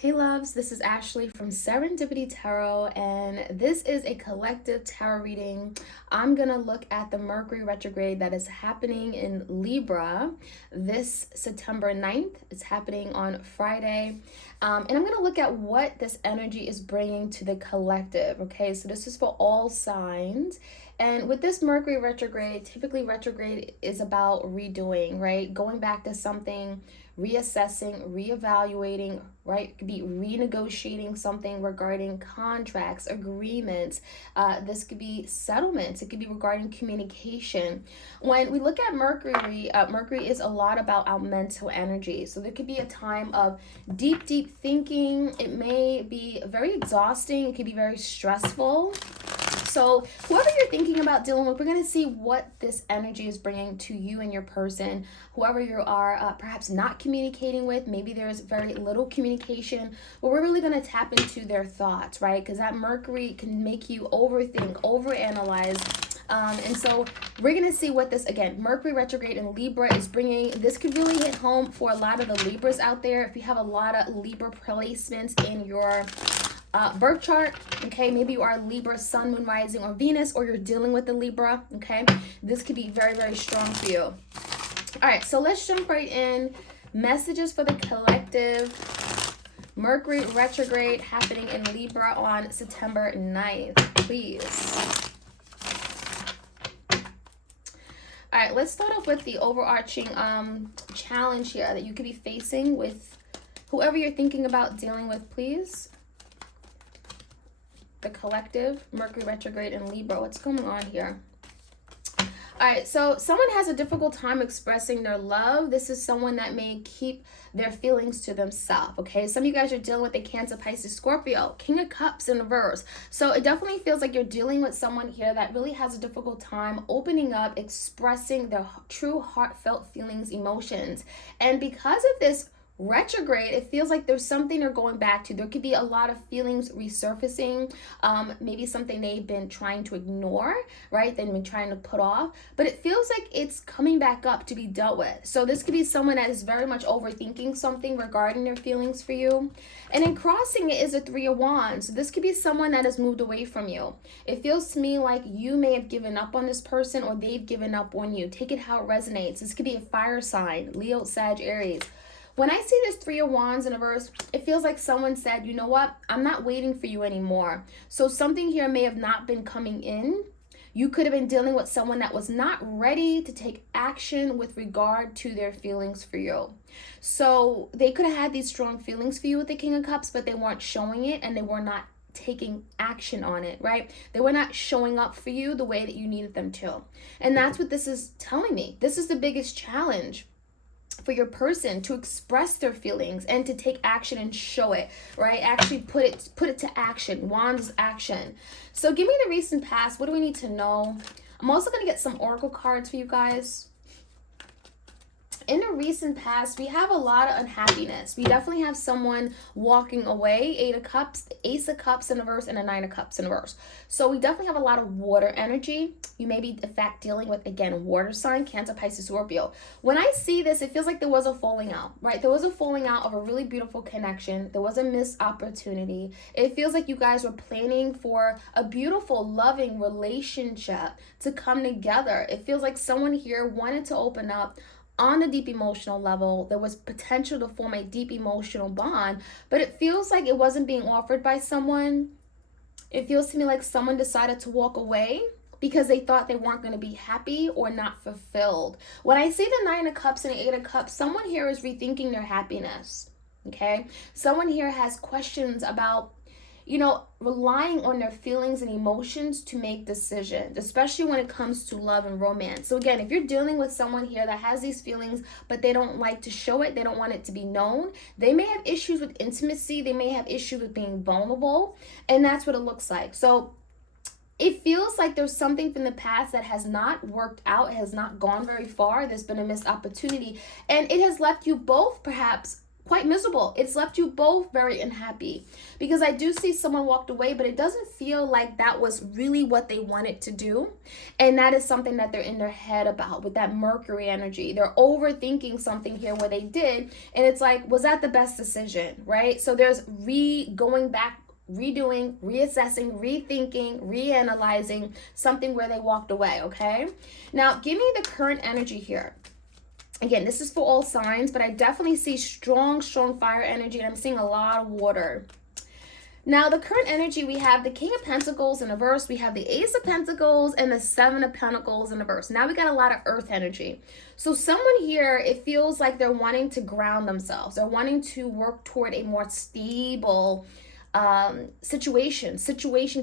Hey loves, this is Ashley from Serendipity Tarot, and this is a collective tarot reading. I'm going to look at the Mercury retrograde that is happening in Libra this September 9th. It's happening on Friday. And I'm going to look at what this energy is bringing to the collective. Okay, so this is for all signs. And with this Mercury retrograde, typically retrograde is about redoing, right? Going back to something, reassessing, reevaluating, right? It could be renegotiating something regarding contracts, agreements. This could be settlements. It could be regarding communication. When we look at Mercury, Mercury is a lot about our mental energy. So there could be a time of deep, deep thinking. It may be very exhausting. It could be very stressful. So whoever you're thinking about dealing with, we're going to see what this energy is bringing to you and your person. Whoever you are perhaps not communicating with, maybe there's very little communication, but we're really going to tap into their thoughts, right? Because that Mercury can make you overthink, overanalyze. And so we're going to see what this, again, Mercury retrograde in Libra is bringing. This could really hit home for a lot of the Libras out there. If you have a lot of Libra placements in your birth chart, okay, maybe you are Libra, Sun, Moon, Rising, or Venus, or you're dealing with the Libra, okay, this could be very, very strong for you. All right, so let's jump right in. Messages for the collective. Mercury retrograde happening in Libra on September 9th, please. All right, let's start off with the overarching challenge here that you could be facing with whoever you're thinking about dealing with, please. The collective, Mercury retrograde in Libra. What's going on here? All right, so someone has a difficult time expressing their love. This is someone that may keep their feelings to themselves, okay? Some of you guys are dealing with a Cancer, Pisces, Scorpio, King of Cups in reverse. So it definitely feels like you're dealing with someone here that really has a difficult time opening up, expressing their true heartfelt feelings, emotions. And because of this retrograde, it feels like there's something they're going back to. There could be a lot of feelings resurfacing, maybe something they've been trying to ignore, right? They've been trying to put off, but it feels like it's coming back up to be dealt with. So this could be someone that is very much overthinking something regarding their feelings for you. And then crossing it is a Three of Wands. So this could be someone that has moved away from you. It feels to me like you may have given up on this person, or they've given up on you. Take it how it resonates. This could be a fire sign, Leo, Sag, Aries. When I see this Three of Wands in a verse, it feels like someone said, you know what? I'm not waiting for you anymore. So something here may have not been coming in. You could have been dealing with someone that was not ready to take action with regard to their feelings for you. So they could have had these strong feelings for you with the King of Cups, but they weren't showing it, and they were not taking action on it, right? They were not showing up for you the way that you needed them to. And that's what this is telling me. This is the biggest challenge for your person, to express their feelings and to take action and show it, right? Actually put it to action. Wands action. So give me the recent past. What do we need to know? I'm also going to get some oracle cards for you guys. In the recent past, we have a lot of unhappiness. We definitely have someone walking away. Eight of Cups, Ace of Cups in a verse, and a Nine of Cups in a verse. So we definitely have a lot of water energy. You may be, in fact, dealing with, again, water sign, Cancer, Pisces, Scorpio. When I see this, it feels like there was a falling out, right? There was a falling out of a really beautiful connection. There was a missed opportunity. It feels like you guys were planning for a beautiful, loving relationship to come together. It feels like someone here wanted to open up on a deep emotional level. There was potential to form a deep emotional bond, but it feels like it wasn't being offered by someone. It feels to me like someone decided to walk away because they thought they weren't going to be happy or not fulfilled. When I see the Nine of Cups and the Eight of Cups, someone here is rethinking their happiness, okay? Someone here has questions about, relying on their feelings and emotions to make decisions, especially when it comes to love and romance. So again, if you're dealing with someone here that has these feelings, but they don't like to show it, they don't want it to be known, they may have issues with intimacy, they may have issues with being vulnerable, and that's what it looks like. So it feels like there's something from the past that has not worked out, has not gone very far. There's been a missed opportunity, and it has left you both perhaps quite miserable. It's left you both very unhappy, because I do see someone walked away, but it doesn't feel like that was really what they wanted to do. And that is something that they're in their head about with that Mercury energy. They're overthinking something here where they did, and it's like, was that the best decision, right? So there's going back, redoing, reassessing, rethinking, reanalyzing something where they walked away, okay? Now, give me the current energy here. Again, this is for all signs, but I definitely see strong fire energy, and I'm seeing a lot of water. Now, the current energy, we have the King of Pentacles in reverse, we have the Ace of Pentacles, and the Seven of Pentacles in reverse. Now we got a lot of earth energy. So someone here, it feels like they're wanting to ground themselves. They're wanting to work toward a more stable situation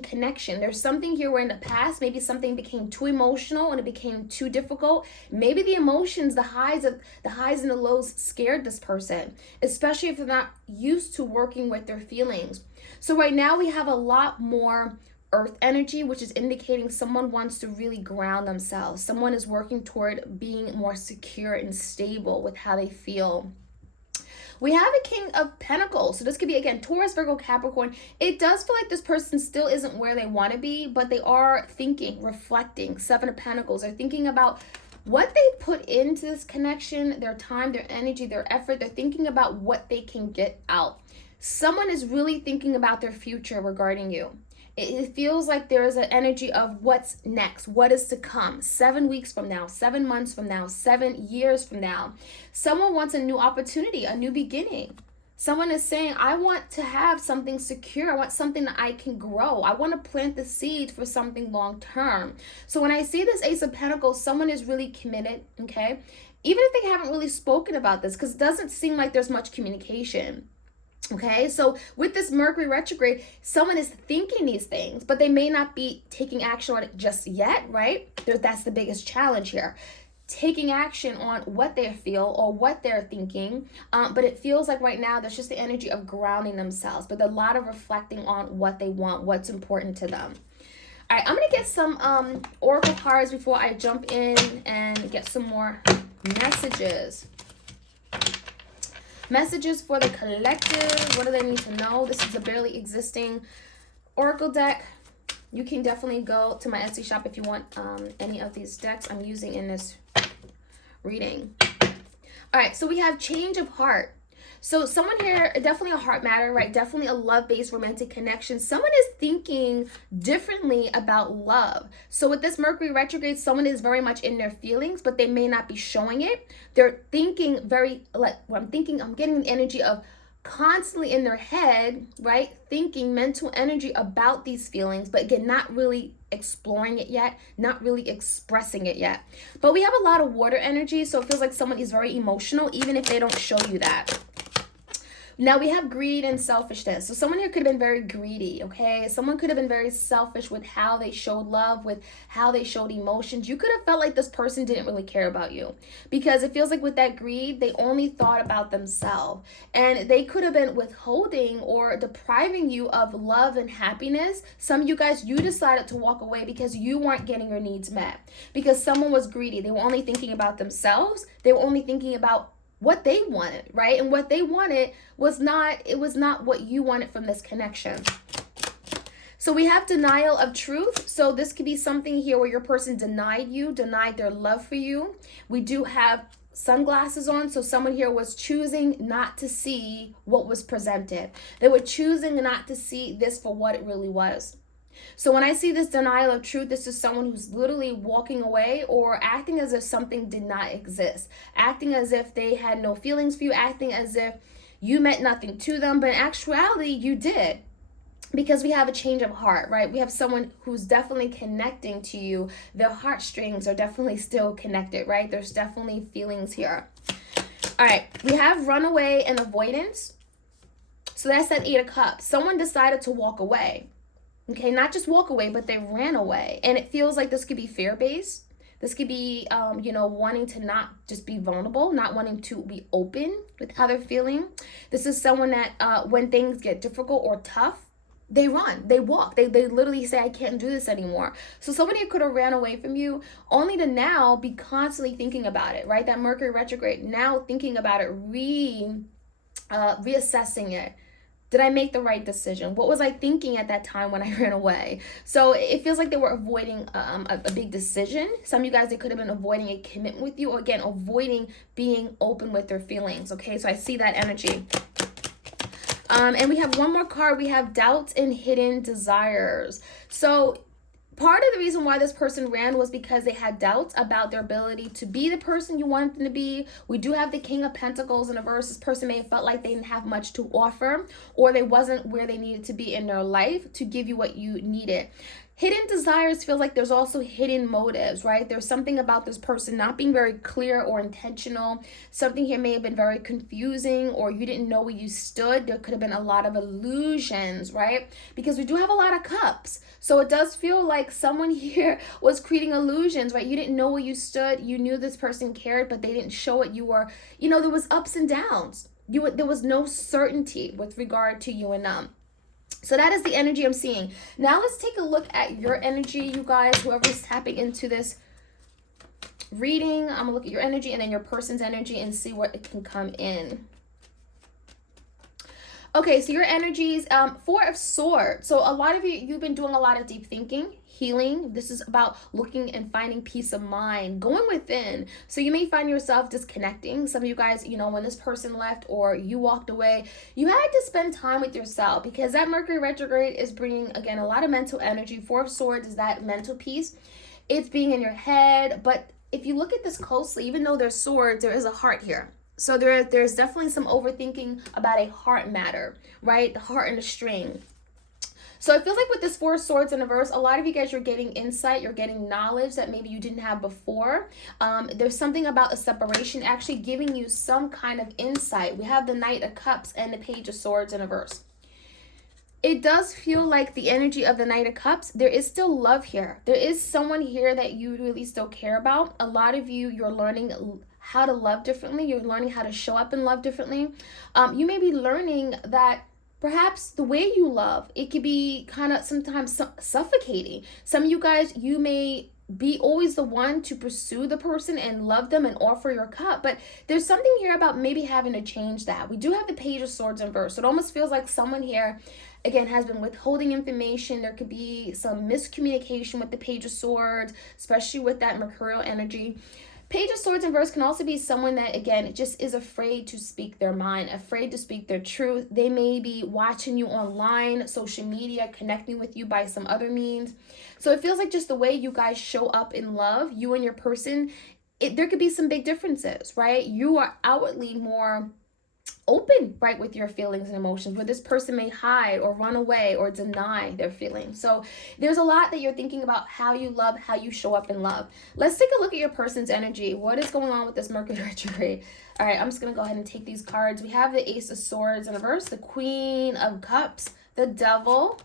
connection. There's something here where in the past maybe something became too emotional and it became too difficult. Maybe the emotions, the highs and the lows scared this person, especially if they're not used to working with their feelings. So right now we have a lot more earth energy, which is indicating someone wants to really ground themselves. Someone is working toward being more secure and stable with how they feel. We have a King of Pentacles. So this could be, again, Taurus, Virgo, Capricorn. It does feel like this person still isn't where they want to be, but they are thinking, reflecting. Seven of Pentacles. They're thinking about what they put into this connection, their time, their energy, their effort. They're thinking about what they can get out. Someone is really thinking about their future regarding you. It feels like there is an energy of what's next, what is to come, 7 weeks from now, 7 months from now, 7 years from now. Someone wants a new opportunity, a new beginning. Someone is saying, I want to have something secure. I want something that I can grow. I want to plant the seed for something long term. So when I see this Ace of Pentacles, someone is really committed, okay? Even if they haven't really spoken about this, because it doesn't seem like there's much communication. Okay, so with this Mercury retrograde, someone is thinking these things, but they may not be taking action on it just yet, right? That's the biggest challenge here. Taking action on what they feel or what they're thinking, but it feels like right now there's just the energy of grounding themselves, but a lot of reflecting on what they want, what's important to them. All right, I'm going to get some oracle cards before I jump in and get some more messages. Messages for the collective. What do they need to know? This is a barely existing oracle deck. You can definitely go to my Etsy shop if you want any of these decks I'm using in this reading. All right, so we have change of heart. So someone here, definitely a heart matter, right? Definitely a love-based romantic connection. Someone is thinking differently about love. So with this Mercury retrograde, someone is very much in their feelings, but they may not be showing it. They're thinking I'm getting the energy of constantly in their head, right? Thinking mental energy about these feelings, but again, not really exploring it yet, not really expressing it yet. But we have a lot of water energy, so it feels like someone is very emotional, even if they don't show you that. Now we have greed and selfishness. So someone here could have been very greedy, okay? Someone could have been very selfish with how they showed love, with how they showed emotions. You could have felt like this person didn't really care about you, because it feels like with that greed, they only thought about themselves. And they could have been withholding or depriving you of love and happiness. Some of you guys, you decided to walk away because you weren't getting your needs met. Because someone was greedy. They were only thinking about themselves. They were only thinking about what they wanted, right? And what they wanted was not what you wanted from this connection. So we have denial of truth. So this could be something here where your person denied their love for you. We do have sunglasses on. So someone here was choosing not to see what was presented. They were choosing not to see this for what it really was. So when I see this denial of truth, this is someone who's literally walking away or acting as if something did not exist, acting as if they had no feelings for you, acting as if you meant nothing to them, but in actuality, you did. Because we have a change of heart, right? We have someone who's definitely connecting to you. Their heartstrings are definitely still connected, right? There's definitely feelings here. All right, we have runaway and avoidance. So that's that 8 of Cups. Someone decided to walk away. Okay, not just walk away, but they ran away. And it feels like this could be fear-based. This could be, wanting to not just be vulnerable, not wanting to be open with how they're feeling. This is someone that when things get difficult or tough, they run, they walk, they literally say, I can't do this anymore. So somebody could have ran away from you only to now be constantly thinking about it, right? That Mercury retrograde, now thinking about it, reassessing it. Did I make the right decision? What was I thinking at that time when I ran away? So it feels like they were avoiding a big decision. Some of you guys, they could have been avoiding a commitment with you, or again, avoiding being open with their feelings. Okay, so I see that energy. And we have one more card. We have doubts and hidden desires. So part of the reason why this person ran was because they had doubts about their ability to be the person you wanted them to be. We do have the King of Pentacles in a verse. This person may have felt like they didn't have much to offer, or they wasn't where they needed to be in their life to give you what you needed. Hidden desires feels like there's also hidden motives, right? There's something about this person not being very clear or intentional. Something here may have been very confusing, or you didn't know where you stood. There could have been a lot of illusions, right? Because we do have a lot of cups. So it does feel like someone here was creating illusions, right? You didn't know where you stood. You knew this person cared, but they didn't show it. You were, there was ups and downs. There was no certainty with regard to you and them. So that is the energy I'm seeing. Now let's take a look at your energy, you guys, whoever's tapping into this reading. I'm going to look at your energy and then your person's energy and see what it can come in. Okay, so your energies, Four of Swords. So a lot of you've been doing a lot of deep thinking, healing. This is about looking and finding peace of mind, going within. So you may find yourself disconnecting. Some of you guys, when this person left or you walked away, you had to spend time with yourself, because that Mercury retrograde is bringing, again, a lot of mental energy. Four of Swords is that mental peace. It's being in your head. But if you look at this closely, even though there's swords, there is a heart here. So there's definitely some overthinking about a heart matter, right? The heart and the string. So it feels like with this Four of Swords in reverse, a lot of you guys, you're getting insight, you're getting knowledge that maybe you didn't have before. There's something about a separation actually giving you some kind of insight. We have the Knight of Cups and the Page of Swords in reverse. It does feel like the energy of the Knight of Cups, there is still love here. There is someone here that you really still care about. A lot of you're learning how to love differently. You're learning how to show up and love differently. You may be learning that perhaps the way you love, it could be kind of sometimes suffocating. Some of you guys, you may be always the one to pursue the person and love them and offer your cup, but there's something here about maybe having to change that. We do have the Page of Swords in reverse. So it almost feels like someone here, again, has been withholding information. There could be some miscommunication with the Page of Swords, especially with that mercurial energy. Page of Swords in reverse can also be someone that, again, just is afraid to speak their mind, afraid to speak their truth. They may be watching you online, social media, connecting with you by some other means. So it feels like just the way you guys show up in love, you and your person, there could be some big differences, right? You are outwardly more open, right, with your feelings and emotions, where this person may hide or run away or deny their feelings. So there's a lot that you're thinking about how you love, how you show up in love. Let's take a look at your person's energy. What is going on with this Mercury retrograde? All right, I'm just going to go ahead and take these cards. We have the Ace of Swords in reverse, the Queen of Cups, the Devil,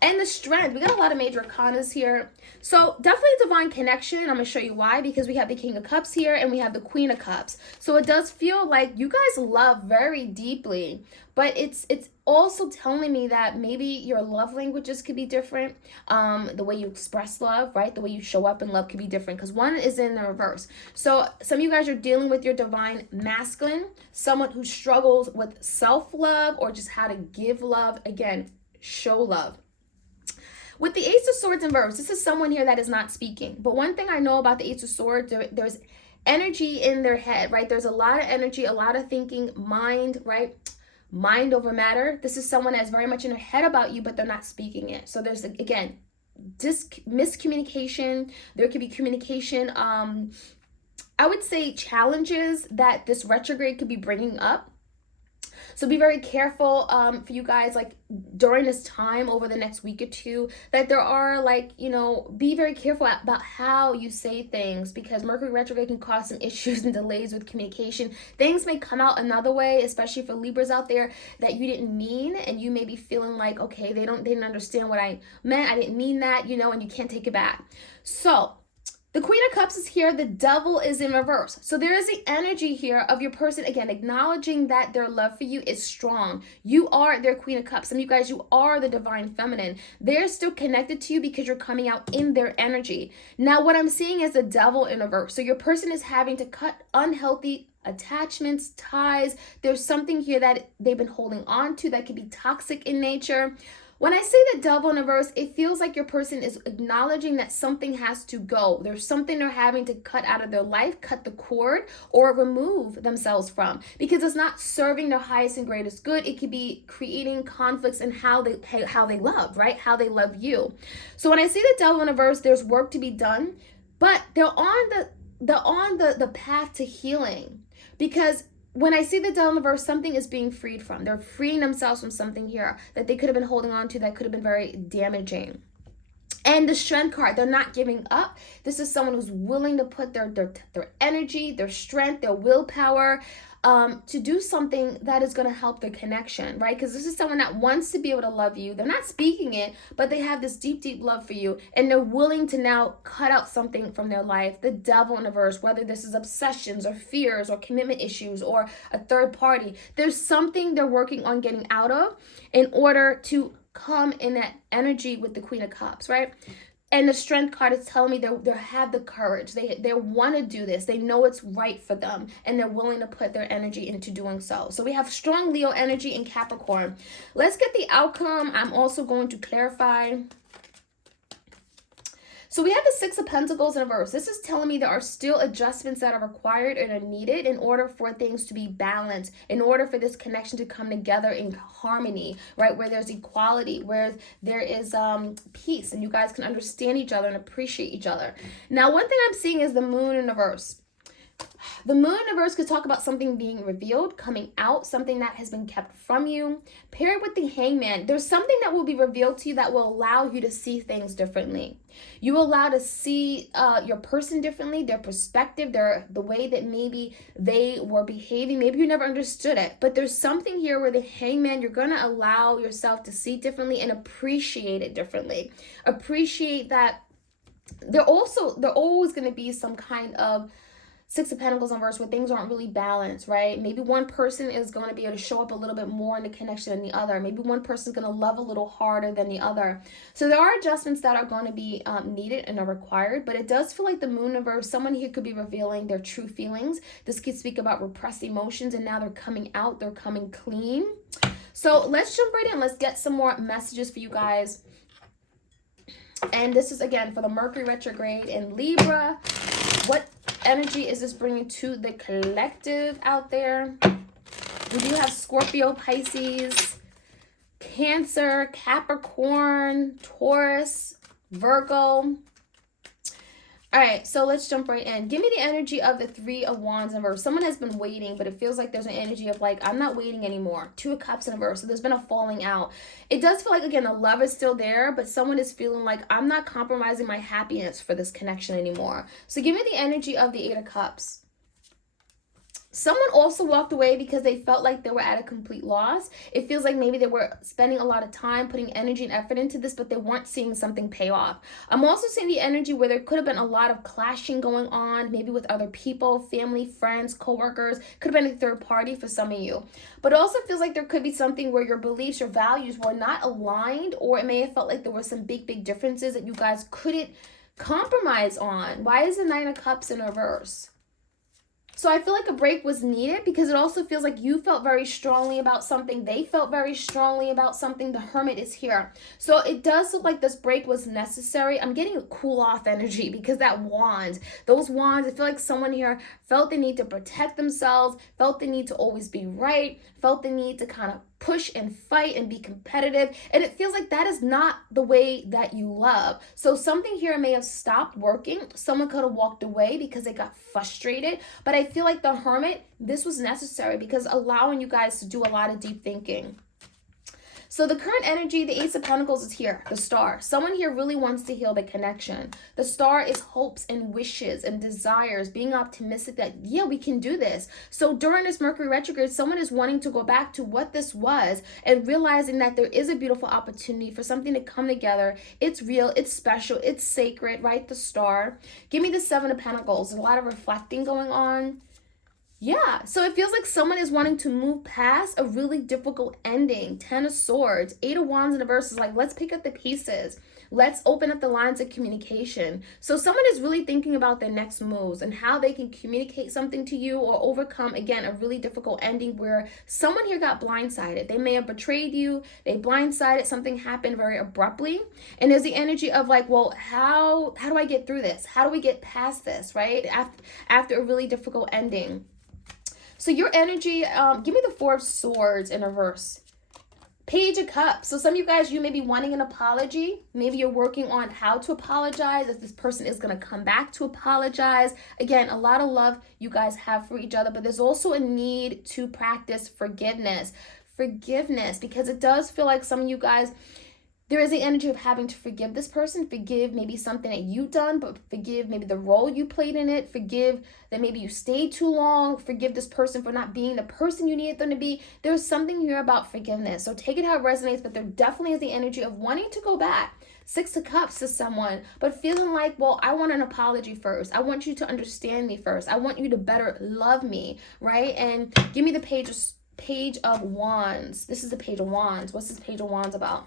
and the Strength. We got a lot of major arcanas here. So definitely divine connection. I'm going to show you why, because we have the King of Cups here and we have the Queen of Cups. So it does feel like you guys love very deeply, but it's also telling me that maybe your love languages could be different. The way you express love, right? The way you show up in love could be different, because one is in the reverse. So some of you guys are dealing with your divine masculine, someone who struggles with self-love or just how to give love. Again, show love. With the Ace of Swords in reverse, this is someone here that is not speaking. But one thing I know about the Ace of Swords, there's energy in their head, right? There's a lot of energy, a lot of thinking, mind, right? Mind over matter. This is someone that's very much in their head about you, but they're not speaking it. So there's, again, miscommunication. There could be communication, I would say challenges that this retrograde could be bringing up. So be very careful for you guys, like during this time over the next week or two, that there are be very careful about how you say things, because Mercury retrograde can cause some issues and delays with communication. Things may come out another way, especially for Libras out there, that you didn't mean, and you may be feeling like, okay, they didn't understand what I meant. I didn't mean that, and you can't take it back. So the Queen of Cups is here. The Devil is in reverse. So there is the energy here of your person, again, acknowledging that their love for you is strong. You are their Queen of Cups. Some of you guys, you are the divine feminine. They're still connected to you because you're coming out in their energy. Now, what I'm seeing is the Devil in reverse. So your person is having to cut unhealthy attachments, ties. There's something here that they've been holding on to that could be toxic in nature. When I say the Devil in reverse, it feels like your person is acknowledging that something has to go. There's something they're having to cut out of their life, cut the cord, or remove themselves from, because it's not serving their highest and greatest good. It could be creating conflicts in how they love, right? How they love you. So when I see the Devil in reverse, there's work to be done, but they're on the path to healing, because when I see the Devil in reverse, something is being freed from. They're freeing themselves from something here that they could have been holding on to that could have been very damaging. And the Strength card, they're not giving up. This is someone who's willing to put their energy, their strength, their willpower to do something that is going to help the connection, right? Because this is someone that wants to be able to love you. They're not speaking it, but they have this deep, deep love for you, and they're willing to now cut out something from their life. The Devil in reverse, whether this is obsessions or fears or commitment issues or a third party, there's something they're working on getting out of in order to come in that energy with the Queen of Cups, right? And the Strength card is telling me they have the courage. They want to do this. They know it's right for them, and they're willing to put their energy into doing so. So we have strong Leo energy in Capricorn. Let's get the outcome. I'm also going to clarify. So we have the Six of Pentacles in reverse. This is telling me there are still adjustments that are required and are needed in order for things to be balanced, in order for this connection to come together in harmony, right? Where there's equality, where there is peace, and you guys can understand each other and appreciate each other. Now, one thing I'm seeing is the Moon in reverse. The Moon in reverse could talk about something being revealed, coming out, something that has been kept from you. Paired with the Hangman, there's something that will be revealed to you that will allow you to see things differently. You will allow to see your person differently, their perspective, the way that maybe they were behaving. Maybe you never understood it, but there's something here where the Hangman, you're going to allow yourself to see differently and appreciate it differently. Appreciate that there always going to be some kind of Six of Pentacles in reverse where things aren't really balanced, right? Maybe one person is going to be able to show up a little bit more in the connection than the other. Maybe one person is going to love a little harder than the other. So there are adjustments that are going to be needed and are required, but it does feel like the Moon in reverse, someone here could be revealing their true feelings. This could speak about repressed emotions, and now they're coming out, they're coming clean. So let's jump right in. Let's get some more messages for you guys. And this is, again, for the Mercury retrograde in Libra. What energy is this bringing to the collective out there? We do have Scorpio, Pisces, Cancer, Capricorn, Taurus, Virgo. All right, so let's jump right in. Give me the energy of the Three of Wands in reverse. Someone has been waiting, but it feels like there's an energy of like, I'm not waiting anymore. Two of Cups in reverse. So there's been a falling out. It does feel like, again, the love is still there, but someone is feeling like, I'm not compromising my happiness for this connection anymore. So give me the energy of the Eight of Cups. Someone also walked away because they felt like they were at a complete loss. It feels like maybe they were spending a lot of time putting energy and effort into this, but they weren't seeing something pay off. I'm also seeing the energy where there could have been a lot of clashing going on, maybe with other people, family, friends, coworkers. Could have been a third party for some of you. But it also feels like there could be something where your beliefs, your values were not aligned, or it may have felt like there were some big, big differences that you guys couldn't compromise on. Why is the Nine of Cups in reverse? So I feel like a break was needed because it also feels like you felt very strongly about something. They felt very strongly about something. The Hermit is here. So it does look like this break was necessary. I'm getting a cool off energy because that wand, those wands, I feel like someone here felt the need to protect themselves, felt the need to always be right, felt the need to kind of push and fight and be competitive. And it feels like that is not the way that you love. So something here may have stopped working. Someone could have walked away because they got frustrated. But I feel like the Hermit, this was necessary because allowing you guys to do a lot of deep thinking. So the current energy, the Ace of Pentacles is here, the Star. Someone here really wants to heal the connection. The Star is hopes and wishes and desires, being optimistic that, yeah, we can do this. So during this Mercury retrograde, someone is wanting to go back to what this was and realizing that there is a beautiful opportunity for something to come together. It's real, it's special, it's sacred, right? The Star. Give me the Seven of Pentacles. There's a lot of reflecting going on. Yeah, so it feels like someone is wanting to move past a really difficult ending. Ten of Swords, Eight of Wands in the verse is like, let's pick up the pieces. Let's open up the lines of communication. So someone is really thinking about their next moves and how they can communicate something to you or overcome, again, a really difficult ending where someone here got blindsided. They may have betrayed you. They blindsided. Something happened very abruptly. And there's the energy of like, well, how do I get through this? How do we get past this, right? After a really difficult ending. So your energy, give me the Four of Swords in reverse. Page of Cups. So some of you guys, you may be wanting an apology. Maybe you're working on how to apologize, if this person is going to come back to apologize. Again, a lot of love you guys have for each other, but there's also a need to practice forgiveness. Forgiveness, because it does feel like some of you guys, there is the energy of having to forgive this person, forgive maybe something that you've done, but forgive maybe the role you played in it, forgive that maybe you stayed too long, forgive this person for not being the person you needed them to be. There's something here about forgiveness. So take it how it resonates, but there definitely is the energy of wanting to go back. Six of Cups to someone, but feeling like, well, I want an apology first. I want you to understand me first. I want you to better love me, right? And give me the Page of Wands. This is the Page of Wands. What's this Page of Wands about?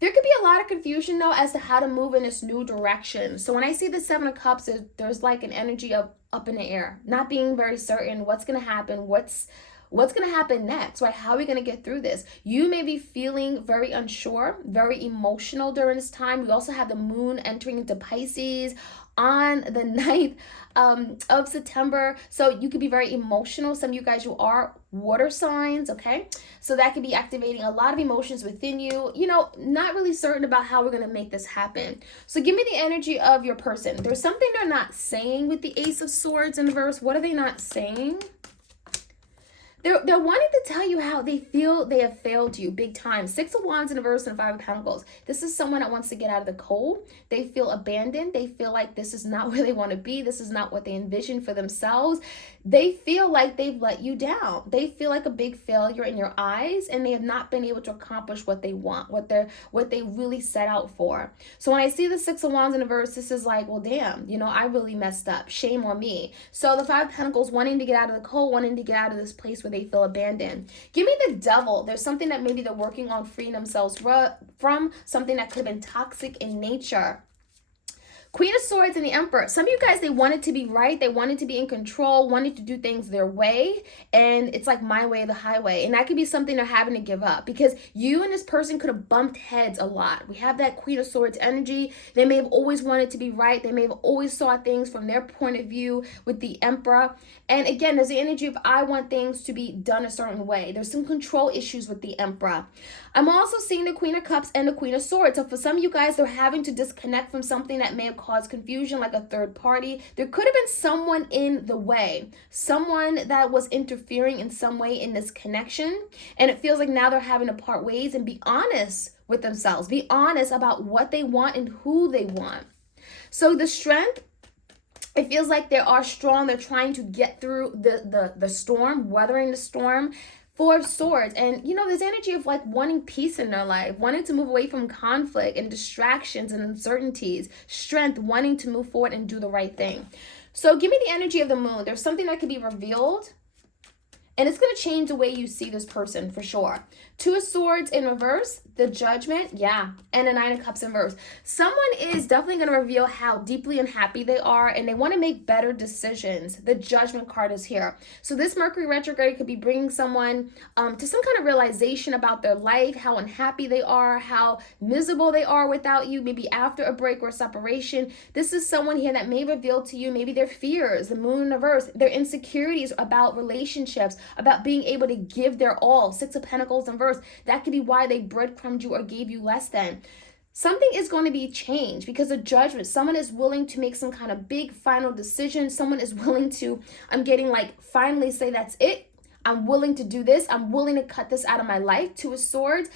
There could be a lot of confusion, though, as to how to move in this new direction. So when I see the Seven of Cups, there's like an energy of up in the air, not being very certain what's going to happen, what's going to happen next, right? How are we going to get through this? You may be feeling very unsure, very emotional during this time. We also have the moon entering into Pisces on the 9th of September. So you could be very emotional. Some of you guys, you are water signs, okay? So that could be activating a lot of emotions within you, you know, not really certain about how we're going to make this happen. So give me the energy of your person. There's something they're not saying with the Ace of Swords in reverse. What are they not saying? They're wanting to tell you how they feel they have failed you big time. Six of Wands in reverse and Five of Pentacles. This is someone that wants to get out of the cold. They feel abandoned. They feel like this is not where they want to be. This is not what they envision for themselves. They feel like they've let you down. They feel like a big failure in your eyes, and they have not been able to accomplish what they want, what they really set out for. So when I see the Six of Wands in reverse, this is like, well, damn, you know, I really messed up. Shame on me. So the Five of Pentacles, wanting to get out of the cold, wanting to get out of this place where they feel abandoned. Give me the Devil. There's something that maybe they're working on freeing themselves from, something that could have been toxic in nature. Queen of Swords and the Emperor. Some of you guys, they wanted to be right. They wanted to be in control, wanted to do things their way. And it's like my way or the highway. And that could be something they're having to give up, because you and this person could have bumped heads a lot. We have that Queen of Swords energy. They may have always wanted to be right. They may have always saw things from their point of view with the Emperor. And again, there's the energy of I want things to be done a certain way. There's some control issues with the Emperor. I'm also seeing the Queen of Cups and the Queen of Swords. So for some of you guys, they're having to disconnect from something that may have caused confusion, like a third party. There could have been someone in the way, someone that was interfering in some way in this connection. And it feels like now they're having to part ways and be honest with themselves, be honest about what they want and who they want. So the Strength, it feels like they are strong. They're trying to get through the storm, weathering the storm. Four of Swords, and you know, there's energy of like wanting peace in their life, wanting to move away from conflict and distractions and uncertainties. Strength, wanting to move forward and do the right thing. So give me the energy of the Moon. There's something that could be revealed, and it's going to change the way you see this person for sure. Two of Swords in reverse, the Judgment, yeah, and a Nine of Cups in reverse. Someone is definitely going to reveal how deeply unhappy they are, and they want to make better decisions. The Judgment card is here. So this Mercury retrograde could be bringing someone to some kind of realization about their life, how unhappy they are, how miserable they are without you, maybe after a break or separation. This is someone here that may reveal to you maybe their fears, the Moon in reverse, their insecurities about relationships, about being able to give their all. Six of Pentacles in reverse. That could be why they breadcrumbed you or gave you less than. Something is going to be changed because of Judgment. Someone is willing to make some kind of big final decision. Someone is willing to, I'm getting like, finally say that's it. I'm willing to do this. I'm willing to cut this out of my life. Two of Swords.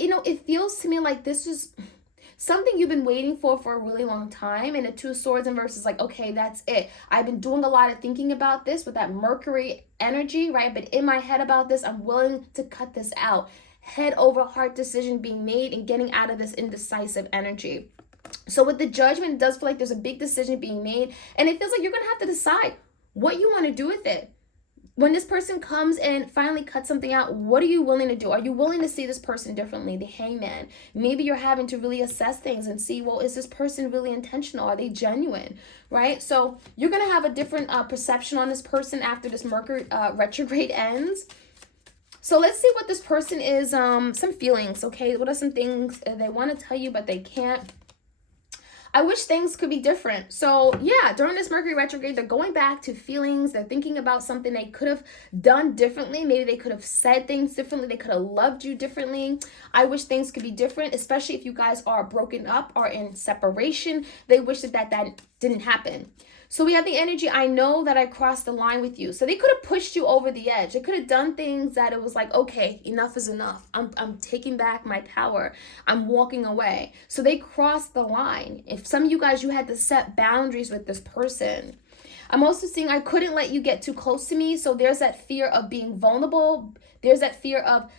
You know, it feels to me like this is something you've been waiting for a really long time. And the Two of Swords in reverse is like, okay, that's it. I've been doing a lot of thinking about this with that Mercury energy, right? But in my head about this, I'm willing to cut this out. Head over heart decision being made and getting out of this indecisive energy. So with the Judgment, it does feel like there's a big decision being made. And it feels like you're going to have to decide what you want to do with it. When this person comes and finally cuts something out, what are you willing to do? Are you willing to see this person differently? The Hangman. Maybe you're having to really assess things and see, well, is this person really intentional? Are they genuine? Right? So you're going to have a different perception on this person after this Mercury retrograde ends. So let's see what this person is, some feelings, okay? What are some things they want to tell you, but they can't? I wish things could be different. So yeah, during this Mercury retrograde, they're going back to feelings. They're thinking about something they could have done differently. Maybe they could have said things differently. They could have loved you differently. I wish things could be different, especially if you guys are broken up or in separation. They wish that didn't happen. So we have the energy, I know that I crossed the line with you. So they could have pushed you over the edge. They could have done things that it was like, okay, enough is enough. I'm taking back my power. I'm walking away. So they crossed the line. If some of you guys, you had to set boundaries with this person. I'm also seeing I couldn't let you get too close to me. So there's that fear of being vulnerable. There's that fear of,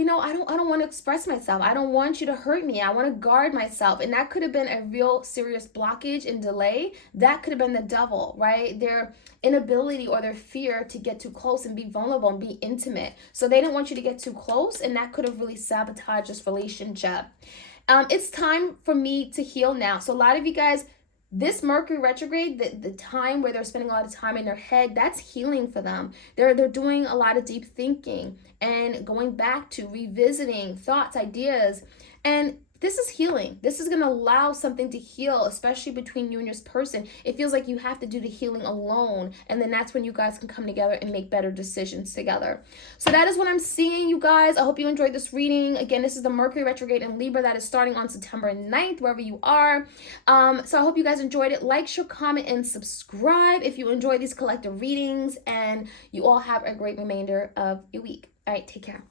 I don't want to express myself. I don't want you to hurt me. I want to guard myself. And that could have been a real serious blockage and delay. That could have been the devil, right? Their inability or their fear to get too close and be vulnerable and be intimate. So they didn't want you to get too close, and that could have really sabotaged this relationship. It's time for me to heal now. So a lot of you guys, this Mercury retrograde, the time where they're spending a lot of time in their head, that's healing for them. They're doing a lot of deep thinking and going back to revisiting thoughts, ideas, and this is healing. This is going to allow something to heal, especially between you and your person. It feels like you have to do the healing alone, and then that's when you guys can come together and make better decisions together. So that is what I'm seeing, you guys. I hope you enjoyed this reading. Again, this is the Mercury retrograde in Libra that is starting on September 9th, wherever you are. So I hope you guys enjoyed it. Like, share, comment, and subscribe if you enjoy these collective readings, and you all have a great remainder of your week. All right, take care.